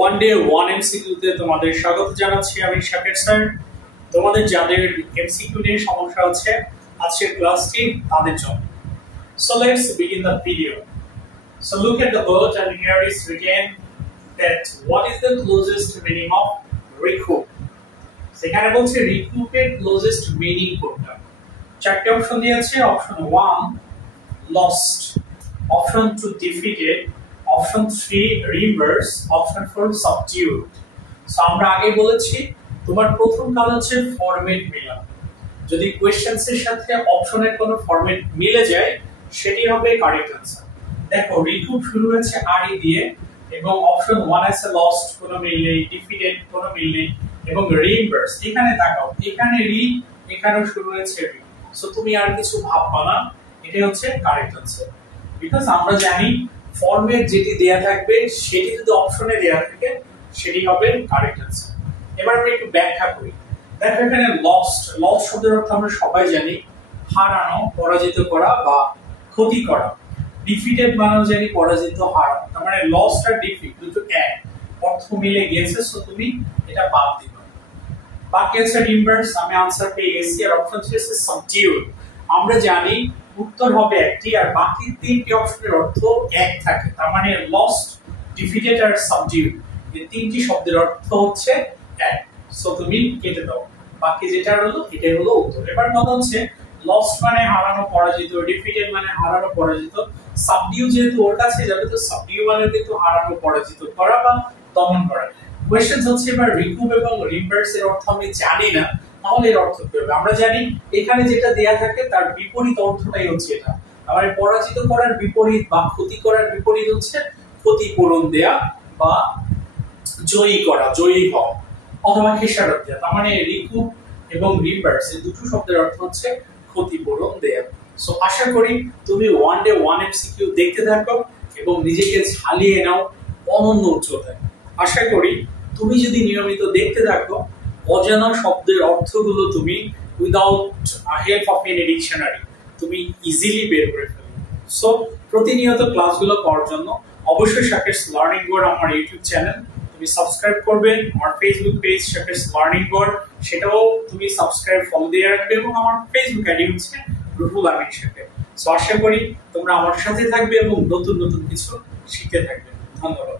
One day one MCQ তে তোমাদের স্বাগত জানাচ্ছি। আমি শাকির স্যার। তোমাদের যাদের এমসিকিউ নিয়ে সমস্যা আছে আজকের ক্লাসটি তাদের জন্য। So let's begin the video. So look at the word and here is written that what is the closest meaning of recoup. সেখানে বলছে recoup এর closest meaning কোনটা? চারটি অপশন দিয়েছে। Option 1 lost, option 2 defeated, option 3 reimbursed, option 4 subdued. So আমরা আগে বলেছি তোমার প্রথম কাজ হচ্ছে ফরম্যাট মেলানো। যদি কোশ্চেনস এর সাথে অপশনের কোনো ফরম্যাট মিলে যায় সেটি হবে কারেক্ট आंसर। দেখো রিকুপ শুরু হয়েছে আরই দিয়ে এবং অপশন 1 আছে লস্ট, কোনো মিল নেই, ডিফিটেড কোনো মিল নেই এবং রিইম্বার্স। এখানে তাকাও, এখানে রি, এখানেও শুরু হয়েছে রি। সো তুমি আর কিছু ভাববা না, এটাই হচ্ছে কারেক্ট आंसर। বিকজ আমরা জানি ফরম্যাট যেটি দেয়া থাকবে সেটি যদি অপশনে দেয়া থাকে সেটি হবে কারেক্ট आंसर। এবার আমরা একটু ব্যাখ্যা করি। দেখো এখানে লস্ট শব্দের অর্থ আমরা সবাই জানি হারানো, পরাজিত করা বা ক্ষতি করা। ডিফিটেড মানেও জানি পরাজিত, হারানো। তার মানে লস্ট আর ডিফিট দুটো এক, অর্থ মিলে গিয়েছে। সো তুমি এটা বাদ দিবা। বাকি আছে রিইম্বার্স, আমি आंसर পেয়ে গেছি। আর অপশন 3 আছে সাবডিউড। আমরা জানি উত্তর হবে একটি আর বাকি তিনটি অপশনের অর্থ এক থাকে। তার মানে লস্ট, ডিফিটেড আর সাবডিউড এই তিনটি শব্দের অর্থ হচ্ছে এক। সো তুমি কেটে দাও, বাকি যেটা হলো এটাই হলো উত্তর। এবার কথা হচ্ছে লস্ট মানে হারানো, পরাজিত, ডিফিটেড মানে হারানো, পরাজিত, সাবডিউ যেহেতু ওর কাছে যাবে তো সাবডিউ মানে কিন্তু হারানো, পরাজিত করা বা দমন করা। কোশ্চেন হচ্ছে এবার রিকুপ এবং রিইম্বার্স এর অর্থ আমি জানি না, তাহলে এর অর্থ কি হবে? আমরা জানি এখানে যেটা দেয়া থাকে তার বিপরীত অর্থটাই হচ্ছে এটা। মানে পরাজিত করার বিপরীত বা ক্ষতি করার বিপরীত হচ্ছে ক্ষতিপূরণ দেয়া বা জয়ী করা, জয়ী হওয়া অথবা খেসারত দেয়া। তার মানে রিকুপ এবং রিইম্বার্স এই দুটো শব্দের অর্থ হচ্ছে ক্ষতিপূরণ দেয়া। সো আশা করি তুমি ওয়ান ডে ওয়ান এমসিকিউ দেখতে থাকো এবং নিজেকে ঝালিয়ে নাও অনন্য উচ্চতায়। আশা করি তুমি যদি নিয়মিত দেখতে থাকো অজানা শব্দের অর্থগুলো তুমি without help of any dictionary তুমি ইজিলি বের করে ফেলবে। সো প্রতিনিয়ত ক্লাসগুলো পাওয়ার জন্য অবশ্যই শাকিরস লার্নিং বোর্ড আমার ইউটিউব চ্যানেল তুমি সাবস্ক্রাইব করবে। আমার ফেসবুক পেজ শাকিরস লার্নিং বোর্ড, সেটাও তুমি সাবস্ক্রাইব ফলো দিয়ে রাখবে এবং আমার ফেসবুক আইডি হচ্ছে রুহুল আমিন শাকির। সো আশা করি তোমরা আমার সাথে থাকবে এবং নতুন নতুন কিছু শিখতে থাকবে। ধন্যবাদ।